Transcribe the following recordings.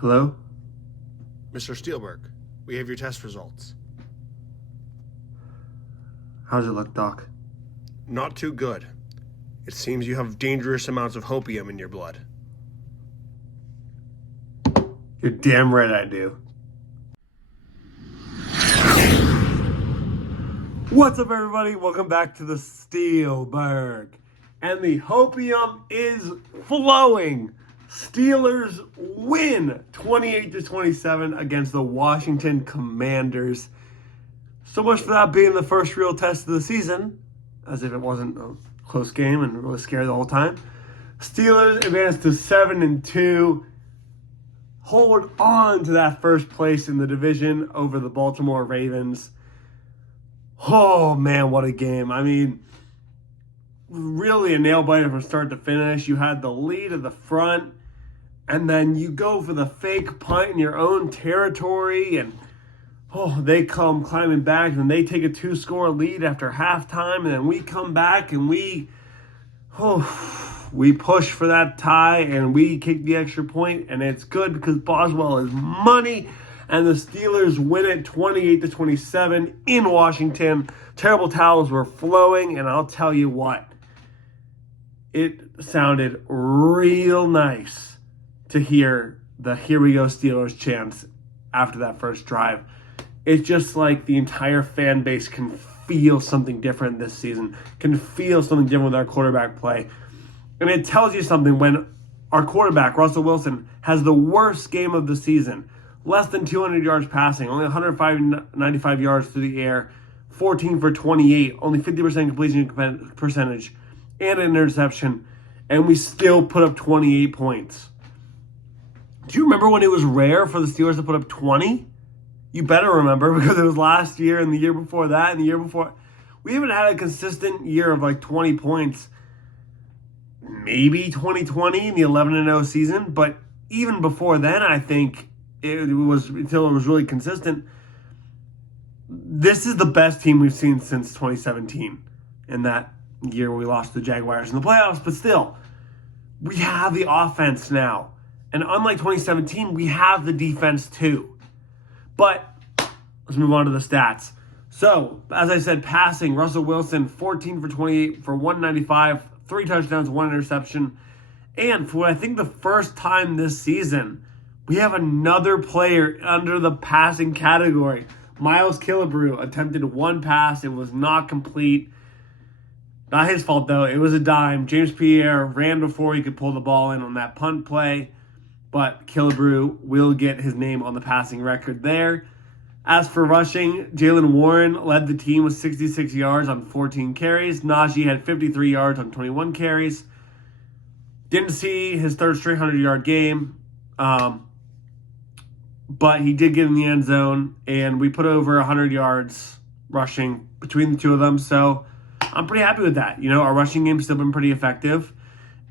Hello? Mr. Steelburgh, we have your test results. How's it look, Doc? Not too good. It seems you have dangerous amounts of hopium in your blood. You're damn right I do. What's up, everybody? Welcome back to the Steelburgh. And the hopium is flowing. Steelers win 28-27 against the Washington Commanders. So much for that being the first real test of the season, as if it wasn't a close game and really scary the whole time. Steelers advanced to 7-2. Hold on to that first place in the division over the Baltimore Ravens. Oh, man, what a game. I mean, really a nail-biter from start to finish. You had the lead at the front, and then you go for the fake punt in your own territory, and they come climbing back, and they take a 2-score lead after halftime, and then we come back, and we push for that tie, and we kick the extra point, and it's good because Boswell is money, and the Steelers win it 28-27 in Washington. Terrible towels were flowing, and I'll tell you what, it sounded real nice to hear the "Here we go Steelers" chants after that first drive. It's just like the entire fan base can feel something different this season, can feel something different with our quarterback play. And it tells you something when our quarterback, Russell Wilson, has the worst game of the season. Less than 200 yards passing, only 195 yards through the air, 14 for 28, only 50% completion percentage, and an interception, and we still put up 28 points. Do you remember when it was rare for the Steelers to put up 20? You better remember, because it was last year and the year before that and the year before. We haven't had a consistent year of like 20 points. Maybe 2020 in the 11-0 season, but even before then, I think it was until it was really consistent. This is the best team we've seen since 2017 in that year we lost the Jaguars in the playoffs, but still, we have the offense now. And unlike 2017, we have the defense too. But let's move on to the stats. So, as I said, passing, Russell Wilson, 14 for 28 for 195, 3 touchdowns, 1 interception. And for I think the first time this season, we have another player under the passing category. Miles Killebrew attempted 1 pass. It was not complete. Not his fault, though. It was a dime. James Pierre ran before he could pull the ball in on that punt play. But Killebrew will get his name on the passing record there. As for rushing, Jaylen Warren led the team with 66 yards on 14 carries. Najee had 53 yards on 21 carries. Didn't see his third straight 100-yard game. But he did get in the end zone, and we put over 100 yards rushing between the two of them. So I'm pretty happy with that. You know, our rushing game's still been pretty effective.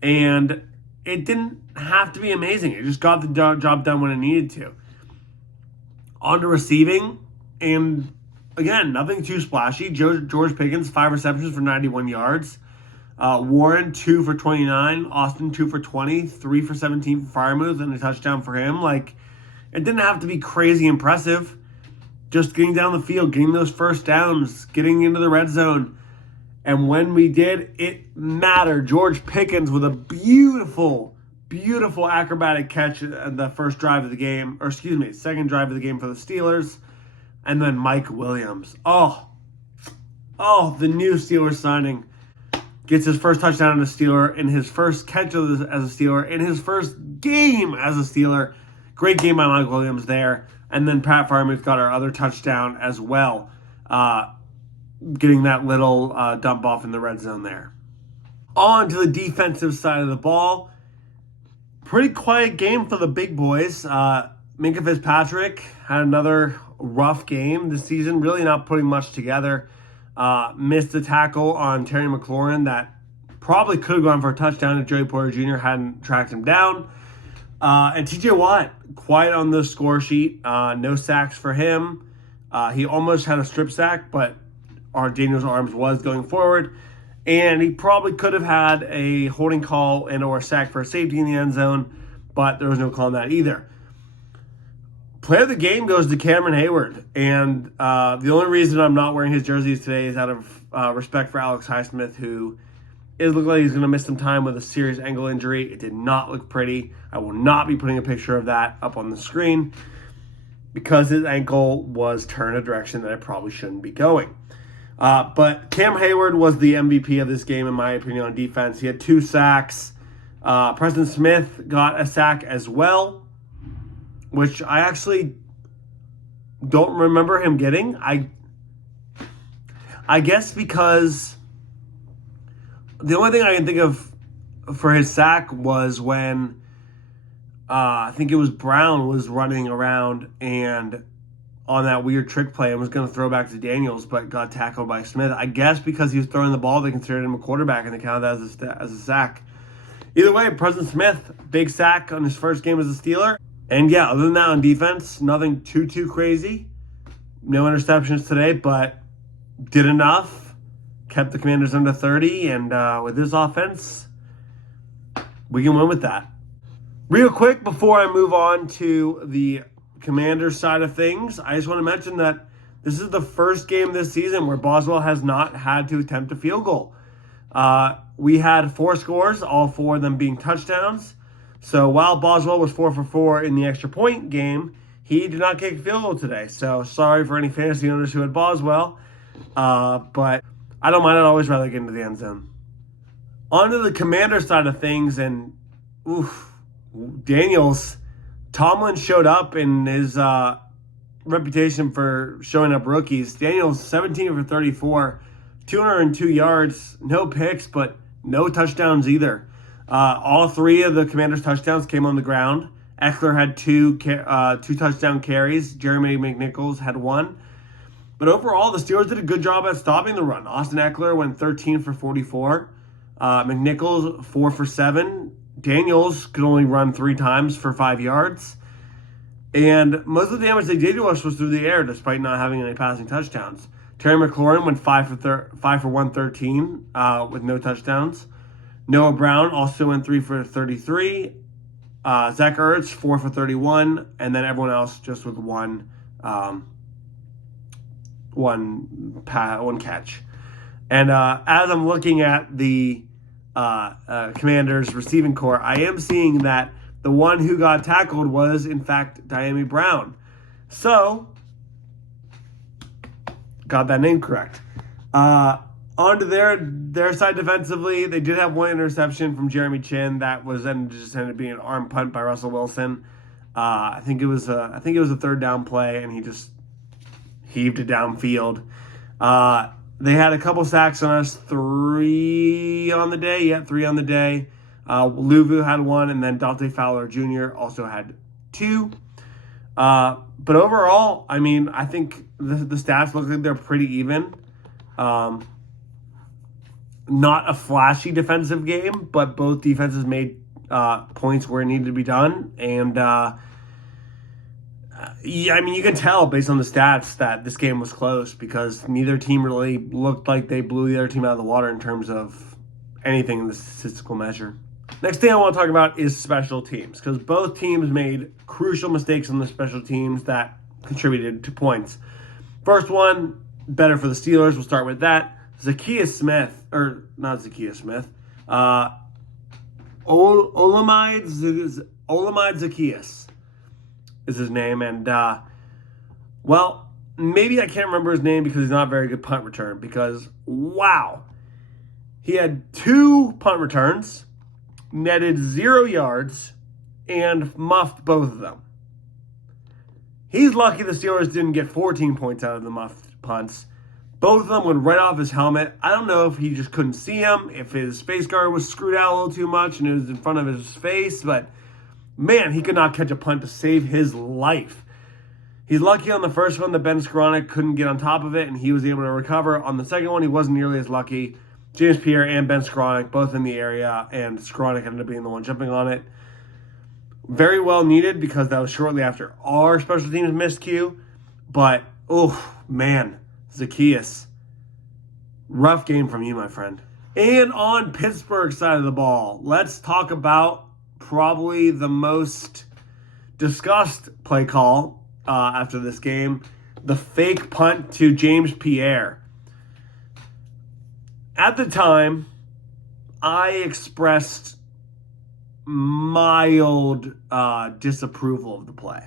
And it didn't have to be amazing. It just got the job done when it needed to. On to receiving, and again, nothing too splashy. George Pickens, 5 receptions for 91 yards. Warren, 2 for 29. Austin, 2 for 20. 3 for 17 for Freiermuth, and a touchdown for him. Like, it didn't have to be crazy impressive. Just getting down the field, getting those first downs, getting into the red zone. And when we did, it mattered. George Pickens with a beautiful acrobatic catch at the first drive of the game, second drive of the game for the Steelers. And then Mike Williams. The new Steelers signing gets his first touchdown as a Steeler in his first catch as a Steeler, in his first game as a Steeler. Great game by Mike Williams there. And then Pat Freiermuth got our other touchdown as well, getting that little dump off in the red zone there. On to the defensive side of the ball. Pretty quiet game for the big boys. Minkah Fitzpatrick had another rough game this season, really not putting much together. Missed a tackle on Terry McLaurin that probably could have gone for a touchdown if Joey Porter Jr. hadn't tracked him down. And TJ Watt, quiet on the score sheet. No sacks for him. He almost had a strip sack, but our Daniels Arms was going forward. And he probably could have had a holding call and or a sack for a safety in the end zone, but there was no call on that either. Player of the game goes to Cameron Hayward. And the only reason I'm not wearing his jerseys today is out of respect for Alex Highsmith, who is looking like he's going to miss some time with a serious ankle injury. It did not look pretty. I will not be putting a picture of that up on the screen because his ankle was turned a direction that it probably shouldn't be going. But Cam Hayward was the MVP of this game, in my opinion, on defense. He had 2 sacks. Preston Smith got a sack as well, which I actually don't remember him getting. I guess because the only thing I can think of for his sack was when I think it was Brown was running around and on that weird trick play and was going to throw back to Daniels, but got tackled by Smith. I guess because he was throwing the ball, they considered him a quarterback and they counted that as a sack. Either way, Preston Smith, big sack on his first game as a Steeler. And yeah, other than that on defense, nothing too crazy. No interceptions today, but did enough. Kept the Commanders under 30, and with this offense, we can win with that. Real quick, before I move on to the Commanders side of things, I just want to mention that this is the first game this season where Boswell has not had to attempt a field goal. We had 4 scores, all 4 of them being touchdowns. So while Boswell was 4 for 4 in the extra point game, he did not kick a field goal today. So sorry for any fantasy owners who had Boswell, but I don't mind. I'd always rather get into the end zone. On to the Commander side of things, and Daniels, Tomlin showed up in his reputation for showing up rookies. Daniels, 17 for 34, 202 yards, no picks, but no touchdowns either. All 3 of the Commanders' touchdowns came on the ground. Eckler had 2 touchdown carries. Jeremy McNichols had 1. But overall, the Steelers did a good job at stopping the run. Austin Eckler went 13 for 44. McNichols, 4 for 7. Daniels could only run 3 times for 5 yards. And most of the damage they did to us was through the air, despite not having any passing touchdowns. Terry McLaurin went 5 for 113 with no touchdowns. Noah Brown also went 3 for 33. Zach Ertz, 4 for 31. And then everyone else just with one catch. And as I'm looking at the Commanders receiving core, I am seeing that the one who got tackled was, in fact, Diami Brown. So, got that name correct. On to their side defensively, they did have 1 interception from Jeremy Chin that was ended up being an arm punt by Russell Wilson. I think it was a 3rd down play, and he just heaved it downfield. They had a couple sacks on us, 3 on the day. Yeah, 3 on the day. Luvu had 1, and then Dante Fowler Jr. also had 2. But overall, I mean, I think the stats look like they're pretty even. Not a flashy defensive game, but both defenses made points where it needed to be done. And yeah, I mean, you can tell based on the stats that this game was close because neither team really looked like they blew the other team out of the water in terms of anything in the statistical measure. Next thing I want to talk about is special teams because both teams made crucial mistakes on the special teams that contributed to points. First one, better for the Steelers. We'll start with that. Olamide Zaccheaus is his name. And, well, maybe I can't remember his name because he's not a very good punt return because, wow. He had 2 punt returns, netted 0 yards, and muffed both of them. He's lucky the Steelers didn't get 14 points out of the muffed punts. Both of them went right off his helmet. I don't know if he just couldn't see him, if his face guard was screwed out a little too much and it was in front of his face, but man, he could not catch a punt to save his life. He's lucky on the first one that Ben Skoranek couldn't get on top of it and he was able to recover. On the second one, he wasn't nearly as lucky. James Pierre and Ben Skoranek both in the area, and Skoranek ended up being the one jumping on it. Very well needed because that was shortly after our special teams miscue. But, oh, man, Zaccheaus. Rough game from you, my friend. And on Pittsburgh's side of the ball, let's talk about probably the most discussed play call after this game. The fake punt to James Pierre. At the time, I expressed mild disapproval of the play.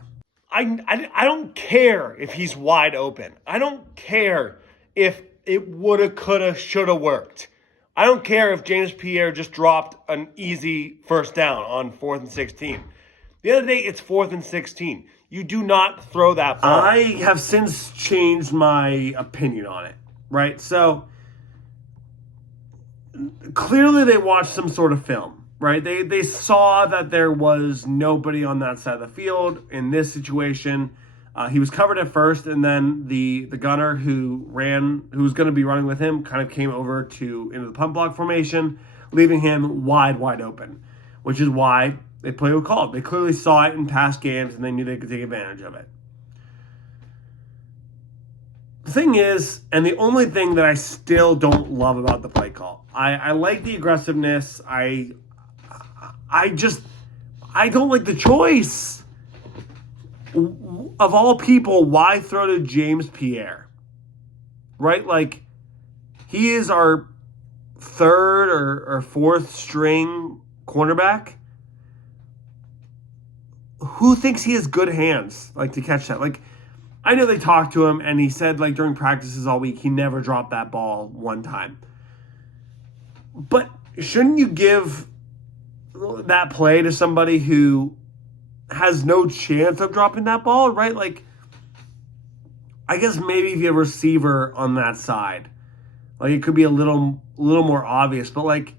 I don't care if he's wide open. I don't care if it woulda, coulda, shoulda worked. I don't care if James Pierre just dropped an easy first down on 4th and 16. The other day, it's 4th and 16. You do not throw that ball. I have since changed my opinion on it, right? So, clearly they watched some sort of film, right? They saw that there was nobody on that side of the field in this situation. He was covered at first, and then the gunner who was going to be running with him, kind of came over into the punt block formation, leaving him wide open, which is why they play with call. They clearly saw it in past games, and they knew they could take advantage of it. The thing is, and the only thing that I still don't love about the play call, I like the aggressiveness. I don't like the choice. Of all people, why throw to James Pierre? Right? Like, he is our third or fourth string cornerback. Who thinks he has good hands, like, to catch that? Like, I know they talked to him, and he said, like, during practices all week, he never dropped that ball one time. But shouldn't you give that play to somebody who has no chance of dropping that ball, right? Like, I guess maybe if you have a receiver on that side, like, it could be a little more obvious. But, like,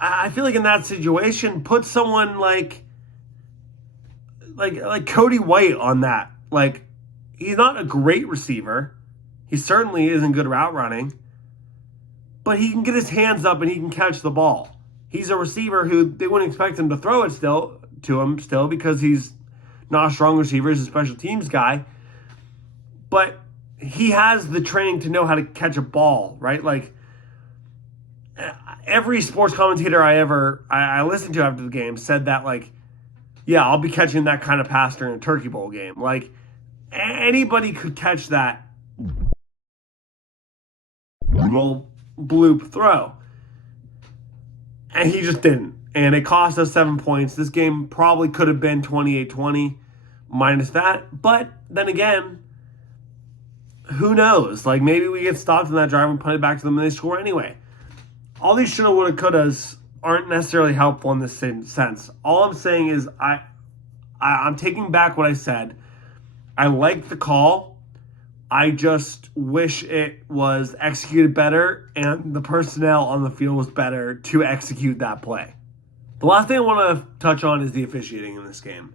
I feel like in that situation, put someone like Cody White on that. Like, he's not a great receiver. He certainly isn't good route running. But he can get his hands up and he can catch the ball. He's a receiver who they wouldn't expect him to throw it to him because he's not a strong receiver. He's a special teams guy. But he has the training to know how to catch a ball, right? Like, every sports commentator I listened to after the game said that, like, yeah, I'll be catching that kind of pass during a Turkey Bowl game. Like, anybody could catch that little bloop throw. And he just didn't. And it cost us 7 points. This game probably could have been 28-20 minus that. But then again, who knows? Like, maybe we get stopped in that drive and put it back to them and they score anyway. All these shoulda, woulda, couldas aren't necessarily helpful in this sense. All I'm saying is I'm taking back what I said. I like the call. I just wish it was executed better and the personnel on the field was better to execute that play. The last thing I want to touch on is the officiating in this game.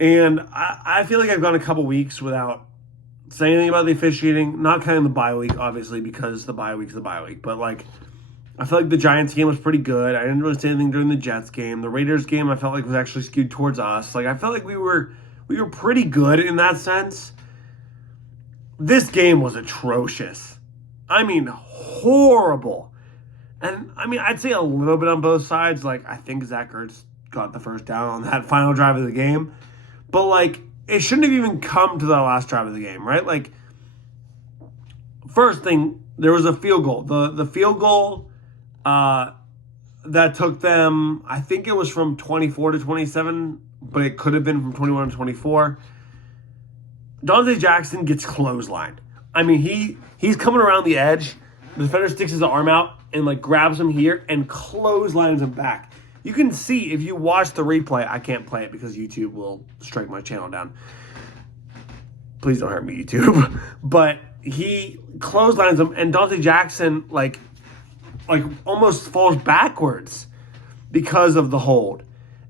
And I feel like I've gone a couple weeks without saying anything about the officiating. Not counting the bye week, obviously, because the bye week's the bye week. But, like, I feel like the Giants game was pretty good. I didn't really say anything during the Jets game. The Raiders game I felt like was actually skewed towards us. Like, I felt like we were pretty good in that sense. This game was atrocious. I mean, horrible. And, I mean, I'd say a little bit on both sides. Like, I think Zach Ertz got the first down on that final drive of the game. But, like, it shouldn't have even come to the last drive of the game, right? Like, first thing, there was a field goal. The field goal that took them, I think it was from 24 to 27, but it could have been from 21 to 24. Dante Jackson gets clotheslined. I mean, he's coming around the edge. The defender sticks his arm out and, like, grabs him here and clotheslines him back. You can see, if you watch the replay, I can't play it because YouTube will strike my channel down. Please don't hurt me, YouTube. But he clotheslines him, and Dante Jackson, like almost falls backwards because of the hold.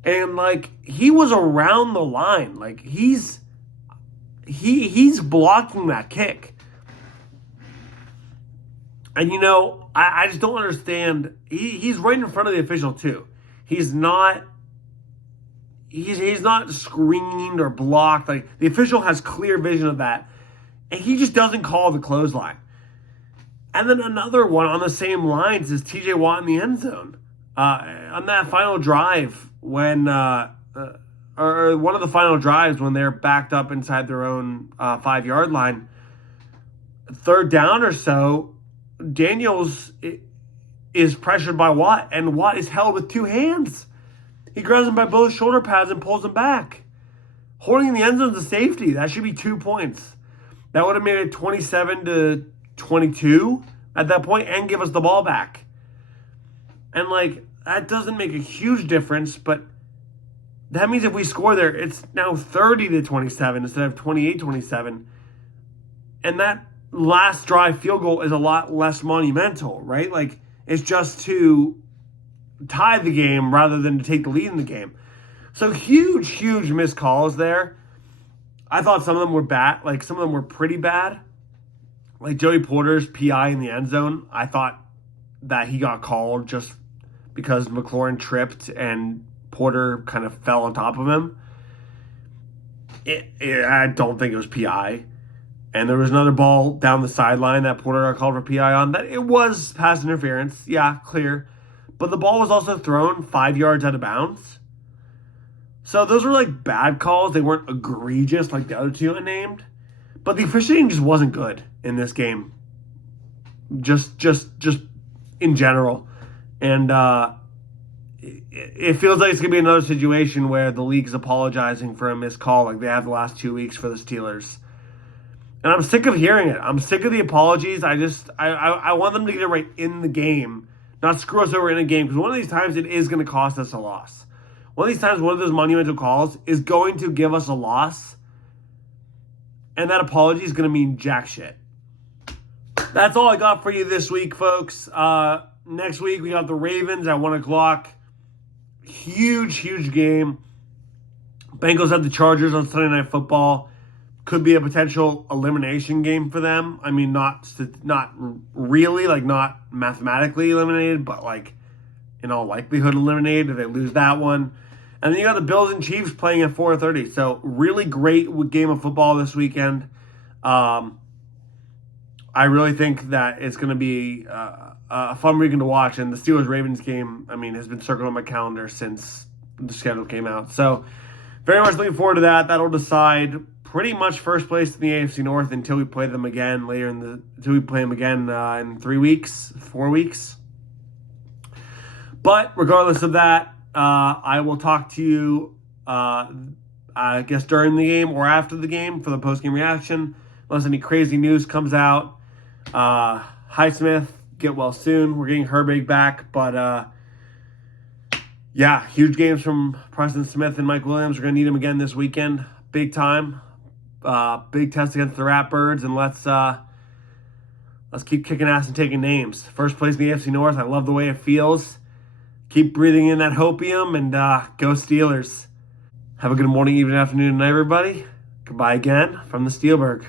And, like, he was around the line. Like, he's blocking that kick. And, you know, I just don't understand. He's right in front of the official, too. He's not screened or blocked. Like, the official has clear vision of that. And he just doesn't call the clothesline. And then another one on the same lines is TJ Watt in the end zone. On that final drive when or one of the final drives when they're backed up inside their own 5-yard line, third down or so, Daniels is pressured by Watt, and Watt is held with 2 hands. He grabs him by both shoulder pads and pulls him back. Holding in the end zone is a safety. That should be 2 points. That would have made it 27-22 at that point and give us the ball back. And, like, that doesn't make a huge difference, but that means if we score there, it's now 30-27 instead of 28-27. And that last drive field goal is a lot less monumental, right? Like, it's just to tie the game rather than to take the lead in the game. So huge missed calls there. I thought some of them were bad. Like, some of them were pretty bad. Like Joey Porter's PI in the end zone. I thought that he got called just because McLaurin tripped and Porter kind of fell on top of him. I don't think it was PI. And there was another ball down the sideline that Porter got called for PI on. That it was pass interference. Yeah, clear. But the ball was also thrown 5 yards out of bounds. So those were like bad calls. They weren't egregious like the other two I named. But the officiating just wasn't good in this game. Just in general. And it feels like it's going to be another situation where the league's apologizing for a missed call like they have the last 2 weeks for the Steelers. And I'm sick of hearing it. I'm sick of the apologies. I want them to get it right in the game, not screw us over in a game, because one of these times it is going to cost us a loss. One of these times, one of those monumental calls is going to give us a loss, and that apology is going to mean jack shit. That's all I got for you this week, folks. Next week, we got the Ravens at 1 o'clock. Huge game. Bengals have the Chargers on Sunday Night Football. Could be a potential elimination game for them. I mean, not really, like not mathematically eliminated, but like in all likelihood eliminated if they lose that one. And then you got the Bills and Chiefs playing at 4:30. So really great game of football this weekend. I really think that it's going to be a fun weekend to watch. And the Steelers-Ravens game, I mean, has been circled on my calendar since the schedule came out. So very much looking forward to that. That'll decide pretty much first place in the AFC North until we play them again in 3 weeks, 4 weeks. But regardless of that, I will talk to you, I guess, during the game or after the game for the post-game reaction. Unless any crazy news comes out. Highsmith, get well soon. We're getting Herbig back. But, yeah, huge games from Preston Smith and Mike Williams. We're going to need him again this weekend. Big time. Big test against the Ratbirds. And let's keep kicking ass and taking names. First place in the AFC North. I love the way it feels. Keep breathing in that hopium and go Steelers. Have a good morning, evening, afternoon, and night, everybody. Goodbye again from the Steelburgh.